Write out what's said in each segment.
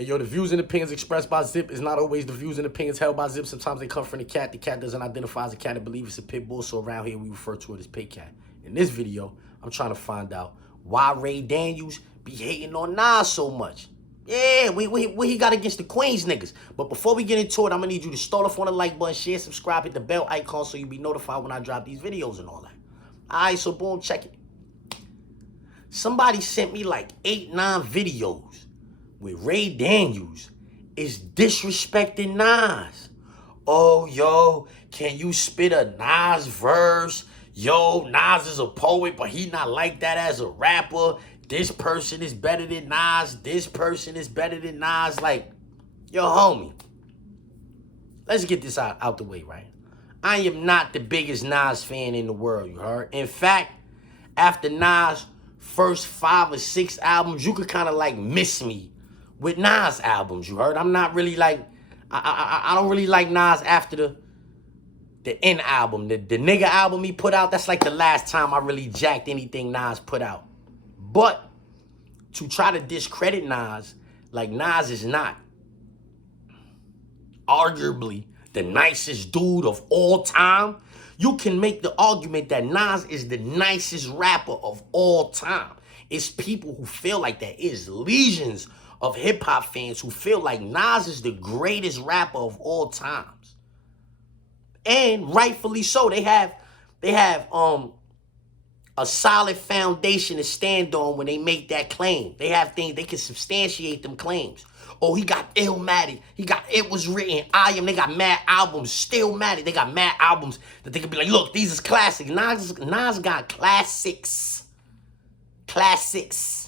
And yo, the views and opinions expressed by Zip is not always the views and opinions held by Zip. Sometimes they come from the cat. The cat doesn't identify as a cat and believe it's a pit bull. So around here, we refer to it as pit cat. In this video, I'm trying to find out why Ray Daniels be hating on Nas so much. Yeah, what he got against the Queens niggas. But before we get into it, I'm going to need you to start off on the like button, share, subscribe, hit the bell icon so you'll be notified when I drop these videos and all that. All right, so boom, check it. Somebody sent me like 8, 9 videos where Ray Daniels is disrespecting Nas. Oh, yo, can you spit a Nas verse? Yo, Nas is a poet, but he not like that as a rapper. This person is better than Nas. This person is better than Nas. Like, yo, homie, let's get this out the way, right? I am not the biggest Nas fan in the world, you heard? In fact, after Nas' first 5 or 6 albums, you could kind of like miss me with Nas albums, you heard? I'm not really like, I don't really like Nas after the N album. The nigga album he put out, that's like the last time I really jacked anything Nas put out. But to try to discredit Nas, like Nas is not arguably the nicest dude of all time, you can make the argument that Nas is the nicest rapper of all time. It's people who feel like that. It's legions of hip-hop fans who feel like Nas is the greatest rapper of all times. And rightfully so. They have a solid foundation to stand on when they make that claim. They have things, they can substantiate them claims. Oh, he got Illmatic. He got It Was Written. I Am. They got mad albums. Stillmatic. They got mad albums that they can be like, look, these is classics. Nas got classics. Classics.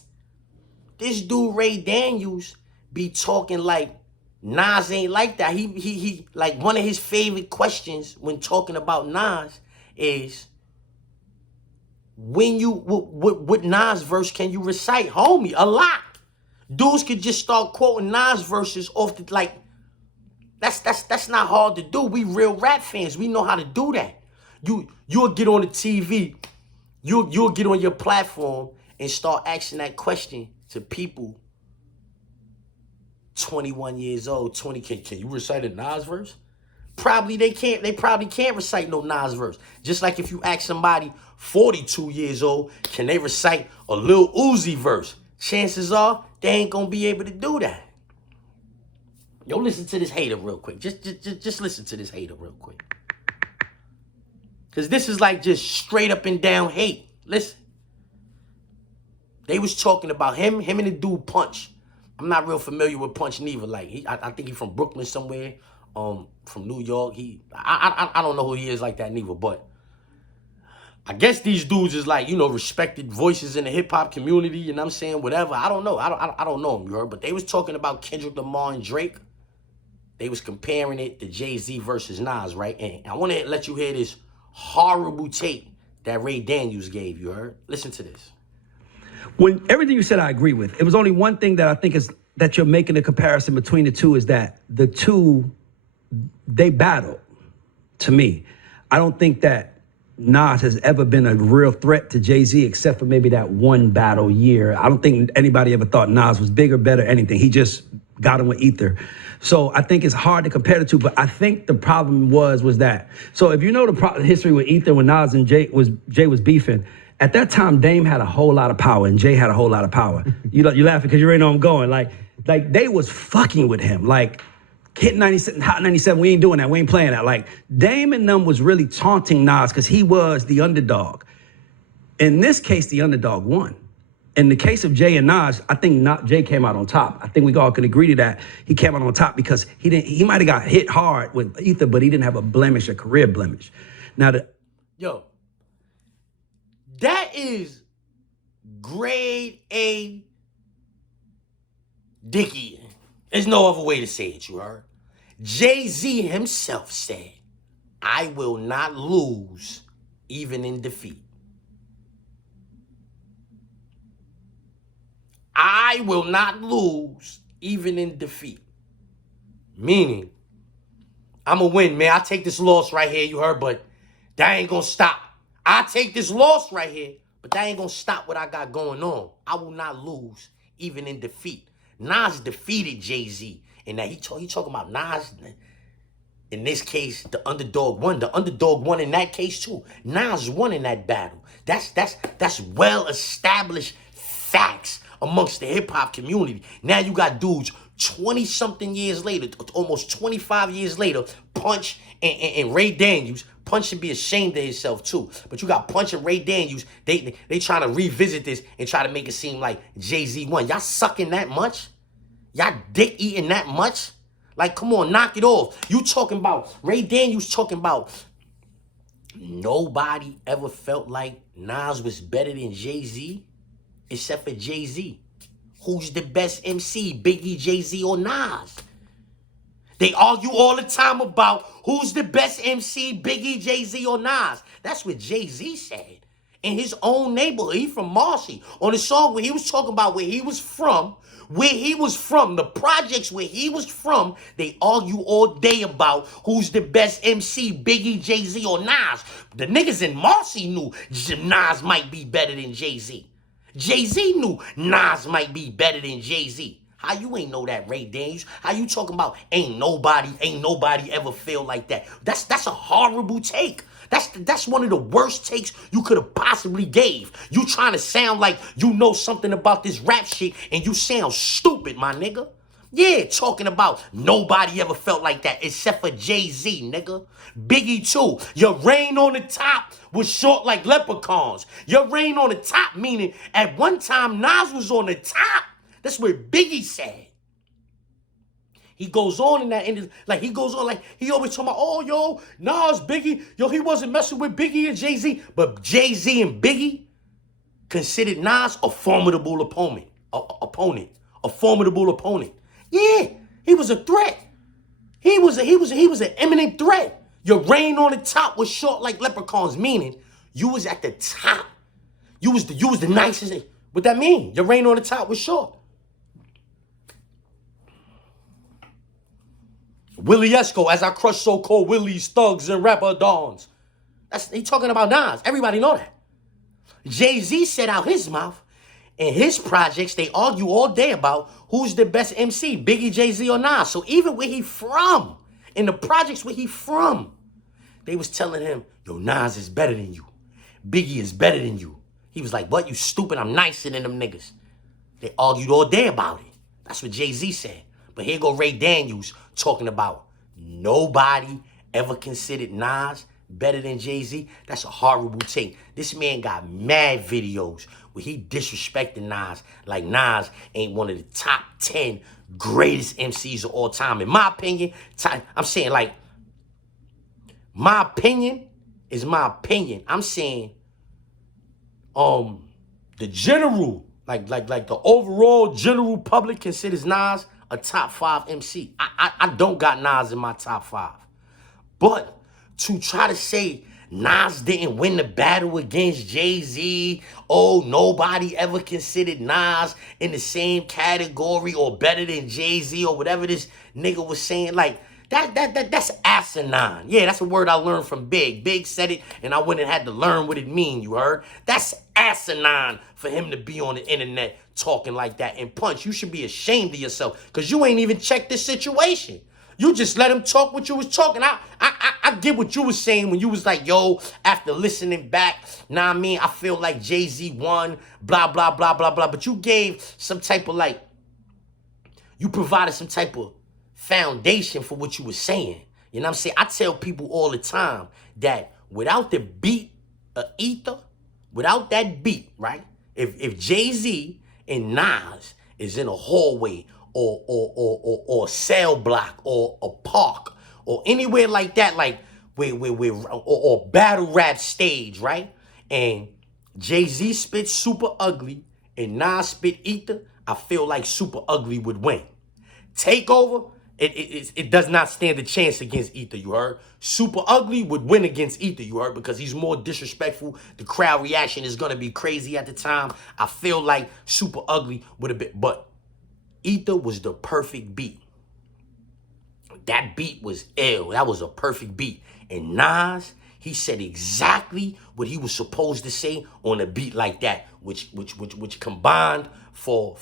This dude, Ray Daniels, be talking like Nas ain't like that. He like, one of his favorite questions when talking about Nas is, when you, what Nas verse can you recite? Homie, a lot. Dudes could just start quoting Nas verses off the, like, that's not hard to do. We real rap fans. We know how to do that. You'll get on the TV, you'll get on your platform and start asking that question to people 21 years old, 20. Can you recite a Nas verse? Probably they can't. They probably can't recite no Nas verse. Just like if you ask somebody 42 years old, can they recite a Lil Uzi verse? Chances are they ain't gonna be able to do that. Yo, listen to this hater real quick. Just listen to this hater real quick. Cause this is like just straight up and down hate. Listen. They was talking about him and the dude Punch. I'm not real familiar with Punch neither. Like I think he's from Brooklyn somewhere. From New York. I don't know who he is like that neither, but I guess these dudes is like, you know, respected voices in the hip-hop community, you know what I'm saying? Whatever. I don't know. I don't know them, you heard? But they was talking about Kendrick Lamar and Drake. They was comparing it to Jay-Z versus Nas, right? And I want to let you hear this horrible tape that Ray Daniels gave, you heard? Listen to this. When everything you said, I agree with. It was only one thing that I think is that you're making a comparison between the two is that the two, they battled, to me. I don't think that Nas has ever been a real threat to Jay-Z except for maybe that one battle year. I don't think anybody ever thought Nas was bigger, better, anything. He just got him with Ether. So I think it's hard to compare the two, but I think the problem was that, so if you know the history with Ether when Nas and Jay was beefing, at that time Dame had a whole lot of power and Jay had a whole lot of power. You laughing because you already know I'm going. Like they was fucking with him. Like, Hit 97, Hot 97, we ain't doing that. We ain't playing that. Like, Dame and them was really taunting Nas because he was the underdog. In this case, the underdog won. In the case of Jay and Nas, I think Jay came out on top. I think we all can agree to that. He came out on top because he might have got hit hard with Ether, but he didn't have a blemish, a career blemish. Now, yo, that is grade A Dickie. There's no other way to say it, you heard? Jay-Z himself said, I will not lose even in defeat. I will not lose even in defeat. Meaning, I'm going to win, man. I take this loss right here, you heard, but that ain't going to stop. I take this loss right here, but that ain't going to stop what I got going on. I will not lose even in defeat. Nas defeated Jay-Z. And now he talking about Nas. In this case, the underdog won. The underdog won in that case too. Nas won in that battle. That's well-established facts amongst the hip-hop community. Now you got dudes 20-something years later, almost 25 years later, Punch and Ray Daniels. Punch should be ashamed of himself too. But you got Punch and Ray Daniels. They trying to revisit this and try to make it seem like Jay-Z won. Y'all sucking that much? Y'all dick eating that much? Like, come on, knock it off. You talking about, Ray Daniels talking about, nobody ever felt like Nas was better than Jay-Z except for Jay-Z. Who's the best MC, Biggie, Jay-Z, or Nas? They argue all the time about who's the best MC, Biggie, Jay-Z, or Nas. That's what Jay-Z said. In his own neighborhood, he from Marcy, on a song where he was talking about where he was from, the projects where he was from, they argue all day about who's the best MC, Biggie, Jay-Z, or Nas. The niggas in Marcy knew Nas might be better than Jay-Z. Jay-Z knew Nas might be better than Jay-Z. How you ain't know that, Ray Daniels? How you talking about ain't nobody ever feel like that? That's a horrible take. That's one of the worst takes you could have possibly gave. You trying to sound like you know something about this rap shit and you sound stupid, my nigga. Yeah, talking about nobody ever felt like that except for Jay-Z, nigga. Biggie too. Your reign on the top was short like leprechauns. Your reign on the top meaning at one time Nas was on the top. That's what Biggie said. He goes on in that end, like he goes on, like he always talking about, oh, yo, Nas, Biggie, yo, he wasn't messing with Biggie and Jay-Z, but Jay-Z and Biggie considered Nas a formidable opponent, a formidable opponent. Yeah, he was a threat. He was an imminent threat. Your reign on the top was short like leprechauns, meaning you was at the top. You was the nicest. What that mean? Your reign on the top was short. Willie Esco, as I crush so-called Willie's thugs and rapper dons. He talking about Nas. Everybody know that. Jay-Z said out his mouth, in his projects, they argue all day about who's the best MC, Biggie, Jay-Z, or Nas. So even where he from, in the projects where he from, they was telling him, yo, Nas is better than you. Biggie is better than you. He was like, what, you stupid? I'm nicer than them niggas. They argued all day about it. That's what Jay-Z said. But here go Ray Daniels talking about nobody ever considered Nas better than Jay-Z. That's a horrible take. This man got mad videos where he disrespecting Nas like Nas ain't one of the top 10 greatest MCs of all time. In my opinion, I'm saying like, my opinion is my opinion. I'm saying, the general, like the overall general public considers Nas a top 5 MC. I don't got Nas in my top 5. But to try to say Nas didn't win the battle against Jay-Z, oh, nobody ever considered Nas in the same category or better than Jay-Z or whatever this nigga was saying, like, that's asinine. Yeah, that's a word I learned from Big. Big said it, and I went and had to learn what it mean, you heard? That's asinine for him to be on the internet talking like that. And Punch, you should be ashamed of yourself because you ain't even checked this situation. You just let him talk what you was talking. I get what you was saying when you was like, yo, after listening back, nah, I mean, I feel like Jay-Z won, blah, blah, blah, blah, blah. But you gave some type of like, you provided some type of foundation for what you were saying. You know what I'm saying? I tell people all the time that without the beat of Ether, without that beat, right? If Jay-Z and Nas is in a hallway or a cell block or a park or anywhere like that, like or battle rap stage, right? And Jay-Z spit Super Ugly and Nas spit Ether, I feel like Super Ugly would win. Takeover, it does not stand a chance against Ether, you heard? Super Ugly would win against Ether, you heard? Because he's more disrespectful. The crowd reaction is going to be crazy at the time. I feel like Super Ugly would have been, but Ether was the perfect beat. That beat was ill. That was a perfect beat. And Nas, He said exactly what he was supposed to say on a beat like that, which combined for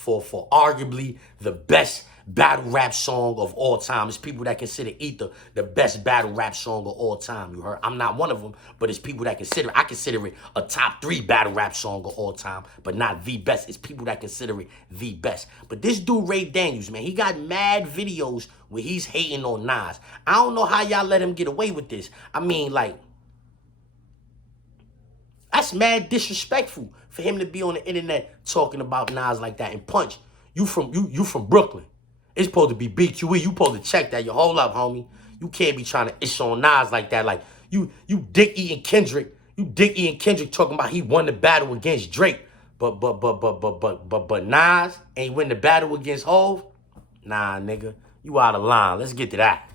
arguably the best battle rap song of all time. It's people that consider Ether the best battle rap song of all time. You heard? I'm not one of them, but it's people that consider, I consider it a top 3 battle rap song of all time, but not the best. It's people that consider it the best. But this dude, Ray Daniels, man, he got mad videos where he's hating on Nas. I don't know how y'all let him get away with this. I mean, like, that's mad disrespectful for him to be on the internet talking about Nas like that. And Punch, you from Brooklyn. It's supposed to be BQE. You supposed to check that. You hold up, homie. You can't be trying to ish on Nas like that. Like, you dick eating Kendrick. You dick eating Kendrick talking about he won the battle against Drake. But Nas ain't win the battle against Hov? Nah, nigga. You out of line. Let's get to that.